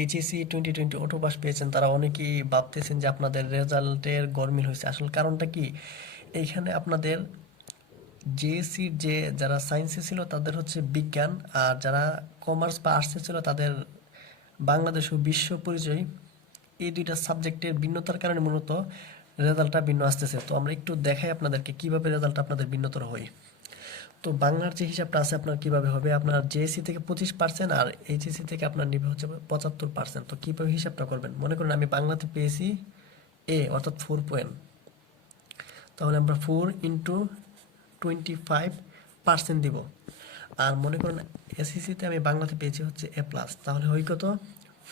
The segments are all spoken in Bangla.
এইচএসসি 2020 অটো পাস পেয়েছেন তারা অনেকেই ভাবতেছেন যে আপনাদের রেজাল্টের গরমিল হয়েছে। আসল কারণটা কি, এইখানে আপনাদের জেএসসির যে যারা সায়েন্সে ছিল তাদের হচ্ছে বিজ্ঞান, আর যারা কমার্স বা আর্টসে ছিল তাদের বাংলাদেশ ও বিশ্ব পরিচয়, এই দুইটা সাবজেক্টের ভিন্নতার কারণে মূলত রেজাল্টটা ভিন্ন আসতেছে। তো আমরা একটু দেখাই আপনাদেরকে কিভাবে রেজাল্ট আপনাদের ভিন্নতর হয়। তো বাংলার যে হিসাবটা আছে আপনার কিভাবে হবে, আপনার জেএসসি থেকে 25% আর এইচএসসি থেকে আপনার নিবে হচ্ছে 75%। তো কিভাবে হিসাবটা করবেন, মনে করেন আমি বাংলাতে পেয়েছি এ অর্থাৎ 4 পয়েন্ট, তাহলে আমরা 4 × 25% দিব। আর মনে করেন এসএসসিতে আমি বাংলাতে পেয়েছি হচ্ছে A+, তাহলে হয় কত,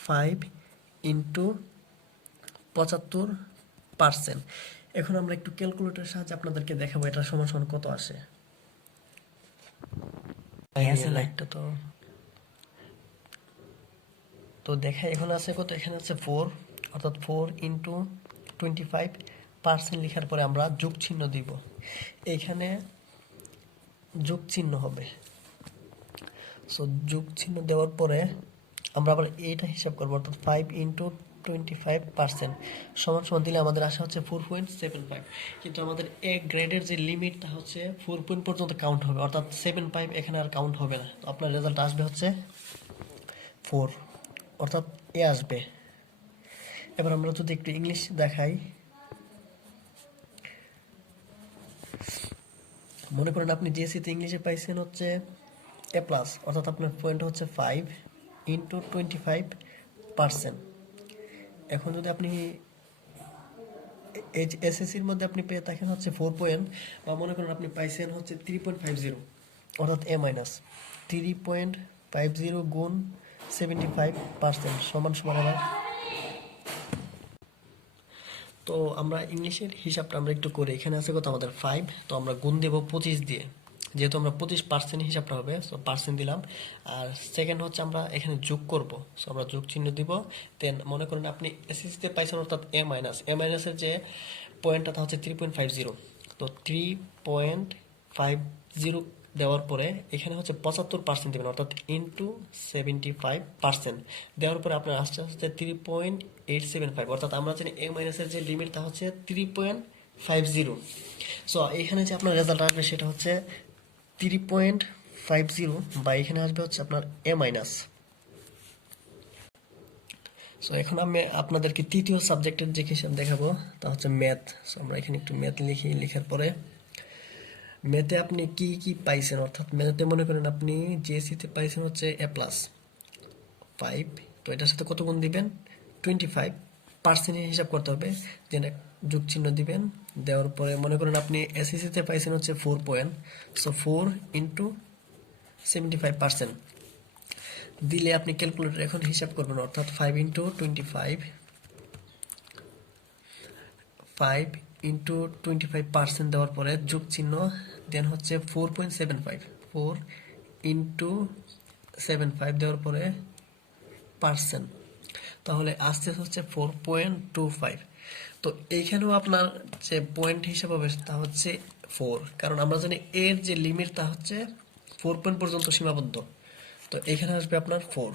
5 × 75%। এখন আমরা একটু ক্যালকুলেটরের সাহায্যে আপনাদেরকে দেখাবো এটা সমান সমান কত আসে। লাইটটা তো তো দেখাই, এখন আছে কত, এখানে আছে 4, অর্থাৎ 4 × 25% লেখার পরে আমরা যোগ চিহ্ন দিব। এখানে যোগ চিহ্ন হবে। সো যোগ চিহ্ন দেওয়ার পরে আমরা আবার এইটা হিসাব করবো, অর্থাৎ 5 × 25% সমান সমান দিলে আমাদের আসা হচ্ছে 4.75। কিন্তু আমাদের এ গ্রেডের যে লিমিটটা হচ্ছে 4 পয়েন্ট পর্যন্ত কাউন্ট হবে, অর্থাৎ 75 এখানে আর কাউন্ট হবে না। তো আপনার রেজাল্ট আসবে হচ্ছে 4, অর্থাৎ এ আসবে। এবার আমরা যদি একটু ইংলিশ দেখাই, মনে করেন আপনি জিএসসিতে ইংলিশে পাইছেন হচ্ছে A+, অর্থাৎ আপনার পয়েন্ট হচ্ছে 5 × 25%। এখন যদি আপনি এসএসসির মধ্যে আপনি পেয়ে থাকেন হচ্ছে 4 পয়েন্ট, বা মনে করেন আপনি পাইছেন হচ্ছে 3.50, অর্থাৎ A-3.50 গুণ 75% সমান সমান আমার। তো আমরা ইংলিশের হিসাবটা আমরা একটু করি। এখানে আছে কত আমাদের 5, তো আমরা গুণ দেব 25 দিয়ে, যেহেতু আমরা 25% হিসাবটা হবে, সো পার্সেন্ট দিলাম। আর সেকেন্ড হচ্ছে আমরা এখানে যোগ করব, সো আমরা যোগ চিহ্ন দিব। দেন মনে করেন আপনি এসএসসিতে পাইছেন অর্থাৎ এ মাইনাসের যে পয়েন্টটা তা হচ্ছে 3.50, তো 3.50 দেওয়ার পরে এখানে হচ্ছে 75% দেবেন, অর্থাৎ ইন্টু 75% দেওয়ার পরে আপনার আস্তে আস্তে 3.875, অর্থাৎ আমরা জানি এ মাইনাসের যে লিমিট তা হচ্ছে 3.50। সো এখানে যে আপনার রেজাল্ট আসবে সেটা হচ্ছে 3.50, বা এখানে আসবে হচ্ছে আপনার A-। সো এখন আমি আপনাদেরকে তৃতীয় সাবজেক্টের যে হিসাব দেখাবো তা হচ্ছে ম্যাথ। সো আমরা এখানে একটু ম্যাথ লিখি, লেখার পরে ম্যাথে আপনি কি কি পাইছেন, অর্থাৎ ম্যাথে মনে করেন আপনি জিএসসিতে পাইছেন হচ্ছে A+5, তো এটার সাথে কত গুণ দিবেন, 25% হিসাব করতে হবে। দেন যোগ চিহ্ন দিবেন, দেওয়ার পরে মনে করেন আপনি এসএসসিতে পাইছেন হচ্ছে 4 পয়েন্ট, সো 4 × 75% দিলে আপনি ক্যালকুলেটর এখন হিসাব করবেন, অর্থাৎ 5 × 25, 5 × 25% দেওয়ার পরে যোগ চিহ্ন, দেন হচ্ছে 4.75, 4 × 75 দেওয়ার পরে পার্সেন্ট, তাহলে আসতে হচ্ছে 4.25। তো এইখানেও আপনার যে পয়েন্ট হিসাব হবে তা হচ্ছে 4, কারণ আমরা জানি এর যে লিমিট তা হচ্ছে 4 পয়েন্ট পর্যন্ত সীমাবদ্ধ। তো এখানে আসবে আপনার 4,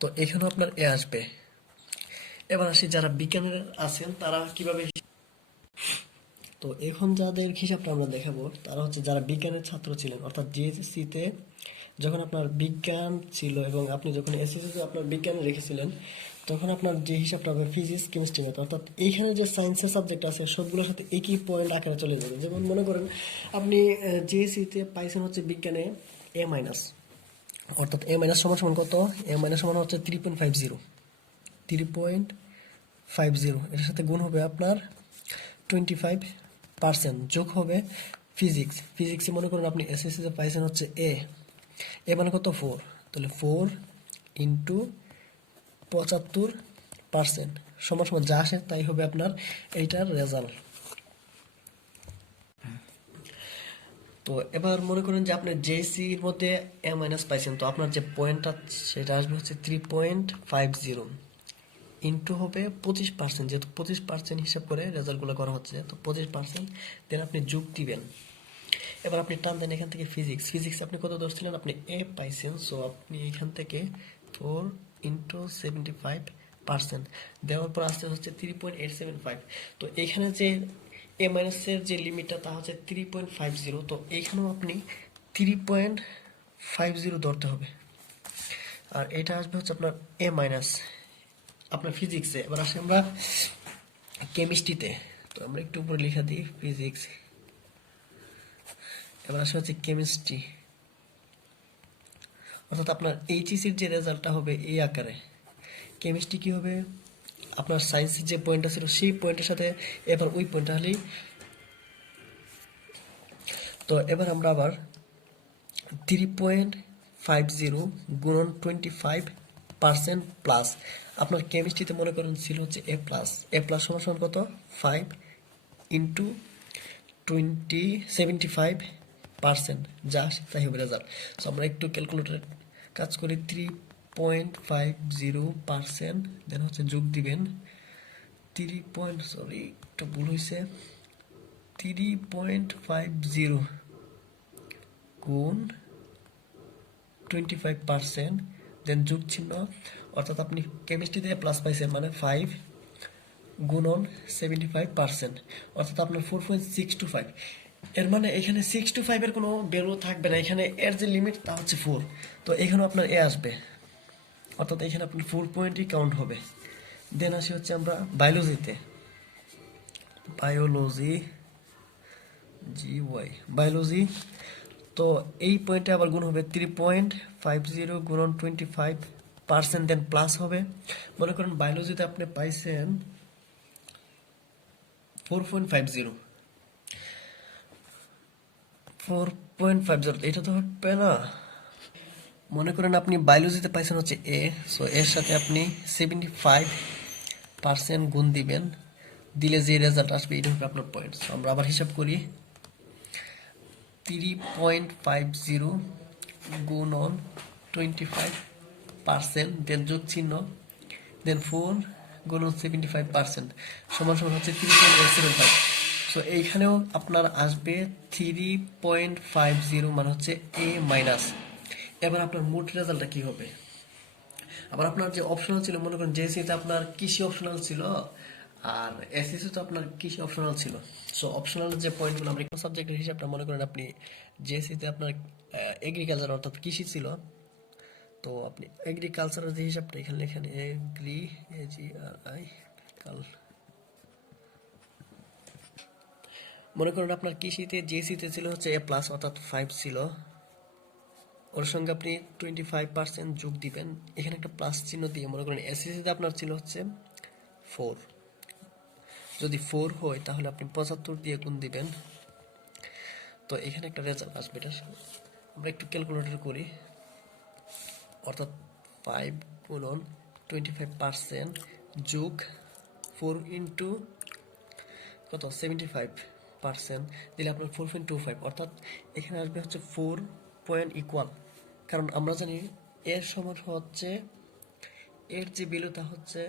তো এখানেও আপনার এ আসবে। এবার আসি যারা বিজ্ঞানের আছেন তারা কিভাবে, তো এখন যাদের হিসাবটা আমরা দেখাবো তারা হচ্ছে যারা বিজ্ঞানের ছাত্র ছিলেন, অর্থাৎ জিএসসিতে যখন আপনার বিজ্ঞান ছিল এবং আপনি যখন এসএসসিতে আপনার বিজ্ঞানে রেখেছিলেন, তখন আপনার যে হিসাবটা হবে ফিজিক্স, কেমিস্ট্রি, ম্যাথ, অর্থাৎ এইখানে যে সায়েন্সের সাবজেক্ট আছে সবগুলোর সাথে একই পয়েন্ট আকারে চলে যাবে। যেমন মনে করেন আপনি জিএসসিতে পাইছেন হচ্ছে বিজ্ঞানে A-, অর্থাৎ A- সমান সমান কত, A- সমান হচ্ছে 3.50, 3.50 এর সাথে গুণ হবে আপনার 25%, যোগ হবে ফিজিক্সে মনে করেন আপনি এসএসসিতে পাইছেন হচ্ছে এ মানে কত 4, তাহলে 4 × 75% সমান সমান যা আসে তাই হবে আপনার এইটার রেজাল্ট। তো এবার মনে করেন যে আপনি জেসির মধ্যে A- পাইছেন, তো আপনার যে পয়েন্টটা সেটা আসবে হচ্ছে 3.50 ইন্টু হবে 25%, যেহেতু 25% হিসাব করে রেজাল্টগুলো করা হচ্ছে, তো 25% দেন আপনি যোগ দিবেন। এবার আপনি টান দেন এখান থেকে ফিজিক্স আপনি কত ধরছিলেন, আপনি এ পাইছেন, সো আপনি এখান থেকে 4 ইন্টু 75% দেওয়ার পর আসতে হচ্ছে 3.875। তো এখানে যে এ মাইনাসের যে লিমিটটা তা হচ্ছে 3.50, তো এইখানেও আপনি 3.50 ধরতে হবে। আর এটা আসবে হচ্ছে আপনার এ মাইনাস আপনার ফিজিক্সে। এবার আসি আমরা কেমিস্ট্রিতে, তো আমরা একটু উপরে লিখে দিই ফিজিক্স। এবার আসা হচ্ছে কেমিস্ট্রি, অর্থাৎ আপনার এইচএসির যে রেজাল্টটা হবে এই আকারে। কেমিস্ট্রি কি হবে, আপনার সায়েন্সের যে পয়েন্টটা ছিল সেই পয়েন্টের সাথে এবার ওই পয়েন্টটা হলেই। তো এবার আমরা আবার 3.50 গুণন 25% প্লাস, আপনার কেমিস্ট্রিতে মনে করেন ছিল হচ্ছে এ প্লাস সমান সমান কত 5 ইন্টু 75%, যা আসে তাই হবে রেজাল্ট। সো আমরা একটু ক্যালকুলেটর কাজ করি, 3.50%, দেন হচ্ছে যোগ দিবেন 3 একটু ভুল হয়েছে, 3.50 গুণ 25%, দেন যোগ চিহ্ন, অর্থাৎ আপনি কেমিস্ট্রিতে প্লাস পাইছেন মানে 5 গুণন 75%, অর্থাৎ আপনার 4.625। এর মানে এখানে 625 এর কোনো ভ্যালু থাকবে না, এখানে এর যে লিমিট তা হচ্ছে 4। তো এখানে আপনার এ আসবে, অর্থাৎ এখানে আপনার 4 পয়েন্টই কাউন্ট হবে। দেন আসি হচ্ছে আমরা বায়োলজিতে, বায়োলজি বায়োলজি। তো এই পয়েন্টে আবার গুণ হবে 3.50 গুণন 25%, দেন প্লাস হবে। মনে করেন বায়োলজিতে আপনি পাইছেন 4.50, 4.50, এটা তো হবে না। মনে করেন আপনি বায়োলজিতে পাইছেন হচ্ছে এ, সো এর সাথে আপনি 75% গুণ দিবেন, দিলে যে রেজাল্ট আসবে এটা হবে আপনার পয়েন্ট। আমরা আবার হিসাব করি, 3.50 গুণন 25%, দেন যোগ চিহ্ন, দেন 4 গুণন 75% সমান সমান হচ্ছে 3.875। সো এইখানেও আপনার আসবে 3.50 মানে হচ্ছে এ মাইনাস। এবার আপনার মোট রেজাল্টটা কি হবে। আবার আপনার যে অপশনাল ছিল, মনে করেন জেএসসিতে আপনার কৃষি অপশনাল ছিল, আর এসএসসি তো আপনার কৃষি অপশনাল ছিল। সো অপশনাল যে পয়েন্টগুলো আমরা সাবজেক্টের হিসাবটা, মনে করেন আপনি জেএসসিতে আপনার এগ্রিকালচার অর্থাৎ কৃষি ছিল, তো আপনি এগ্রিকালচারের যে হিসাবটা এখানে লেখেন কাল, মনে করেন আপনার কৃষিতে জেএসসিতে ছিল হচ্ছে এ প্লাস অর্থাৎ 5 ছিল, ওর সঙ্গে আপনি 25% যোগ দিবেন, এখানে একটা প্লাস চিহ্ন দিয়ে। মনে করেন এসএসসিতে আপনার ছিল হচ্ছে 4, যদি 4 হয় তাহলে আপনি 75 দিয়ে গুণ দিবেন, তো এখানে একটা রেজাল্ট আসবে। এটা আমরা একটু ক্যালকুলেটর করি, অর্থাৎ 5 গুণন 25% যোগ 4 ইন্টু কত 75% দিলে আপনার 4.25, অর্থাৎ এখানে আসবে হচ্ছে 4 পয়েন্ট ইকুয়াল। কারণ আমরা জানি এর সমান হচ্ছে, এর যে ভ্যালু তা হচ্ছে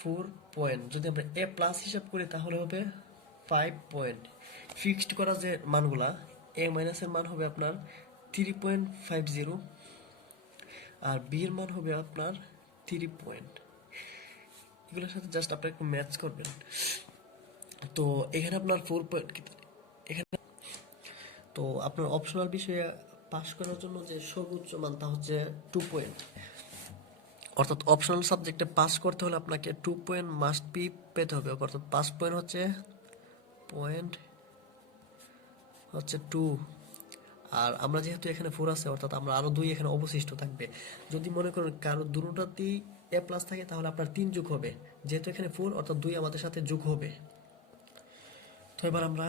4 পয়েন্ট, যদি আমরা এ প্লাস হিসাব করি তাহলে হবে 5 পয়েন্ট। ফিক্সড করা যে মানগুলা, এ মাইনাসের মান হবে আপনার 3.50, আর বি এর মান হবে আপনার 3 পয়েন্ট। এগুলোর সাথে জাস্ট আপনার একটু ম্যাচ করবেন। তো এখানে আপনার 4 পয়েন্ট, এখানে তো আপনার অপশনাল বিষয়ে পাস করার জন্য যে সর্বোচ্চ মান তা হচ্ছে 2 পয়েন্ট, অর্থাৎ অপশনাল সাবজেক্টে পাস করতে হলে আপনাকে 2 পয়েন্ট মাস্ট বি পেতে হবে, অর্থাৎ 5 পয়েন্ট হচ্ছে 2। আর আমরা যেহেতু এখানে 4 আছে, অর্থাৎ আমরা আরো 2 এখানে অবশিষ্ট থাকবে। যদি মনে করেন কারো দুটোতেই এ প্লাস থাকে তাহলে আপনার 3 যোগ হবে, যেহেতু এখানে 4 অর্থাৎ 2 আমাদের সাথে যোগ হবে। তো এবার আমরা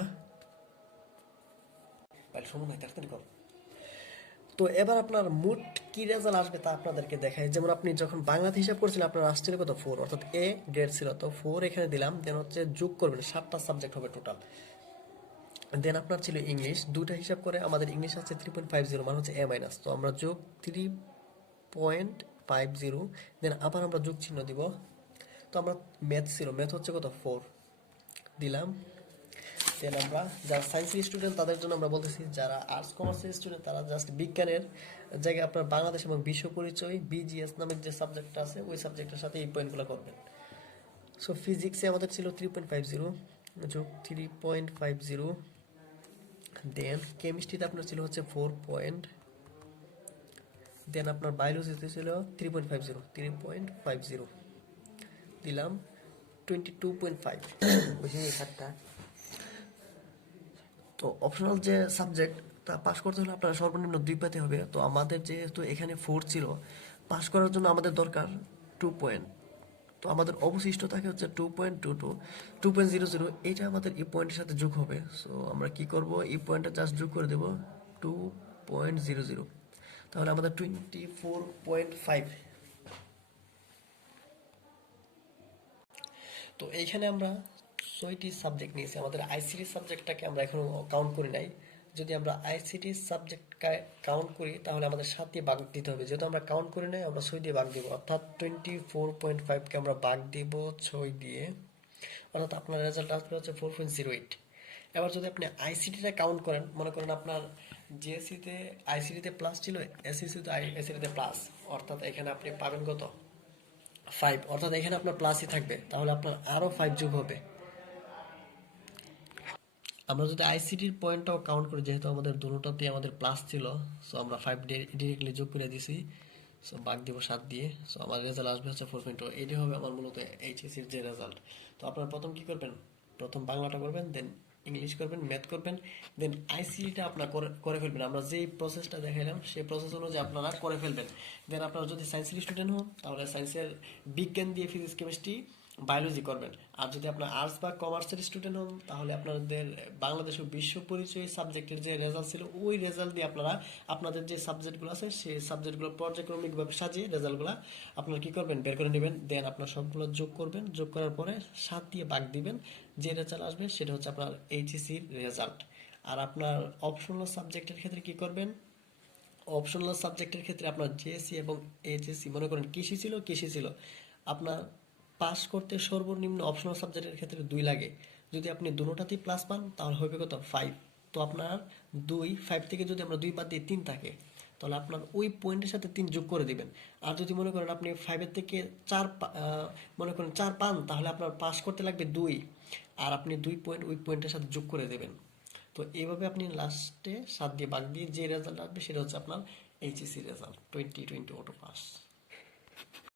তো এবার আপনার মোট কি রেজাল্ট আসবে তা আপনাদেরকে দেখাই। যেমন আপনি যখন বাংলাতে হিসাব করছিলেন আপনার আসছিল কত 4, অর্থাৎ এ গ্রেড ছিল, তো 4 এখানে দিলাম, দেন হচ্ছে যোগ করবেন 7টা সাবজেক্ট হবে টোটাল। দেন আপনার ছিল ইংলিশ, দুটা হিসাব করে আমাদের ইংলিশ আছে 3.50 মানে হচ্ছে এ মাইনাস, তো আমরা যোগ 3.50, দেন আবার আমরা যোগ চিহ্ন দিব। তো আমরা ম্যাথ ছিল, ম্যাথ হচ্ছে কত 4 দিলাম, দেন আমরা যারা সায়েন্সের স্টুডেন্ট তাদের জন্য আমরা বলতেছি, যারা আর্টস কমার্সের স্টুডেন্ট তারা জাস্ট বিজ্ঞানের জায়গায় আপনার বাংলাদেশ এবং বিশ্ব পরিচয় বিজিএস নামের যে সাবজেক্টটা আছে ওই সাবজেক্টের সাথে এই পয়েন্টগুলো করবেন। সো ফিজিক্সে আমাদের ছিল 3.50 যোগ 3.50, দেন কেমিস্ট্রিতে আপনার ছিল হচ্ছে 4 পয়েন্ট, দেন আপনার বায়োলজিতে ছিল 3.50 দিলাম 22.5। বুঝিনি সাতটা। তো অপশনাল যে সাবজেক্ট তা পাস করতে হলে আপনার সর্বনিম্ন 2 পেতে হবে। তো আমাদের যেহেতু এখানে 4 ছিল, পাস করার জন্য আমাদের দরকার 2 পয়েন্ট। তো আমাদের অবশিষ্ট থাকে হচ্ছে 2.22, 2.00, এইটা আমাদের এই পয়েন্টের সাথে যোগ হবে। সো আমরা কি করব, এই পয়েন্টটা জাস্ট যোগ করে দেব 2.00, তাহলে আমাদের 24.5। তো এইখানে আমরা 6টি সাবজেক্ট নিয়েছি। আমাদের আইসিটি সাবজেক্টটাকে আমরা এখনো কাউন্ট করি নাই। যদি আমরা আইসিটি সাবজেক্ট কাউন্ট করি তাহলে আমাদের 7 দিয়ে ভাগ দিতে হবে। যেহেতু আমরা কাউন্ট করি নাই, আমরা 6 দিয়ে ভাগ দিব, অর্থাৎ 24.5কে আমরা ভাগ দিব 6 দিয়ে, অর্থাৎ আপনার রেজাল্ট আসবে হচ্ছে 4.08। এবার যদি আপনি আইসিটিটা কাউন্ট করেন, মনে করেন আপনার জিএসসিতে আইসিটিতে প্লাস ছিল, এসএসসিতে আইসিটিতে প্লাস, অর্থাৎ এখানে আপনি পাবেন কত, 5, অর্থাৎ এখানে আপনার প্লাসই থাকবে, তাহলে আপনার আরো 5 যোগ হবে। আমরা যদি আইসিটির পয়েন্টটাও কাউন্ট করি, যেহেতু আমাদের দুটোতেই আমাদের প্লাস ছিল, সো আমরা 5 ডিরেক্টলি যোগ করে দিছি, সো ভাগ দিব 7 দিয়ে, সো আমার রেজাল্ট আসবে হচ্ছে 4.2। এটাই হবে আমার মূলত এইচএসসির যে রেজাল্ট। তো আপনারা প্রথম কি করবেন, প্রথম বাংলাটা করবেন, দেন ইংলিশ করবেন, ম্যাথ করবেন, দেন আইসিটিটা আপনার করে ফেলবেন। আমরা যেই প্রসেসটা দেখাইলাম সেই প্রসেস অনুযায়ী আপনারা করে ফেলবেন। দেন আপনারা যদি সায়েন্সের স্টুডেন্ট হন তাহলে সায়েন্সের বিজ্ঞান দিয়ে ফিজিক্স কেমিস্ট্রি বায়োলজি করবেন। আর যদি আপনার আর্টস বা কমার্সের স্টুডেন্ট হন তাহলে আপনাদের বাংলাদেশ ও বিশ্ব পরিচয় সাবজেক্টের যে রেজাল্ট ছিল ওই রেজাল্ট দিয়ে আপনারা আপনাদের যে সাবজেক্টগুলো আছে সেই সাবজেক্টগুলো পর্যায়ক্রমিকভাবে সাজিয়ে রেজাল্টগুলো আপনারা কি করবেন, বের করে নেবেন। দেন আপনার সবগুলো যোগ করবেন, যোগ করার পরে 7 দিয়ে ভাগ দিবেন, যে রেজাল্ট আসবে সেটা হচ্ছে আপনার এইচএসসির রেজাল্ট। আর আপনার অপশনাল সাবজেক্টের ক্ষেত্রে কি করবেন, অপশনাল সাবজেক্টের ক্ষেত্রে আপনার জেএসসি এবং এইচএসসি, মনে করেন কৃষি ছিল, আপনার পাস করতে সর্বনিম্ন অপশনাল সাবজেক্টের ক্ষেত্রে 2 লাগে। যদি আপনি দুটোটাতেই প্লাস পান তাহলে হবে কত, 5। তো আপনার 5 থেকে যদি আমরা 2 বাদ দিয়ে 3 থাকে, তাহলে আপনার ওই পয়েন্টের সাথে 3 যোগ করে দিবেন। আর যদি মনে করেন আপনি 5 থেকে 4 মনে করেন 4 পান, তাহলে আপনার পাস করতে লাগবে 2, আর আপনি 2 পয়েন্ট ওই পয়েন্টের সাথে যোগ করে দেবেন। তো এইভাবে আপনি লাস্টে 7 দিয়ে ভাগ দিয়ে যে রেজাল্ট আসবে সেটা হচ্ছে আপনার এইচএসসি রেজাল্ট 2020 অটো পাস।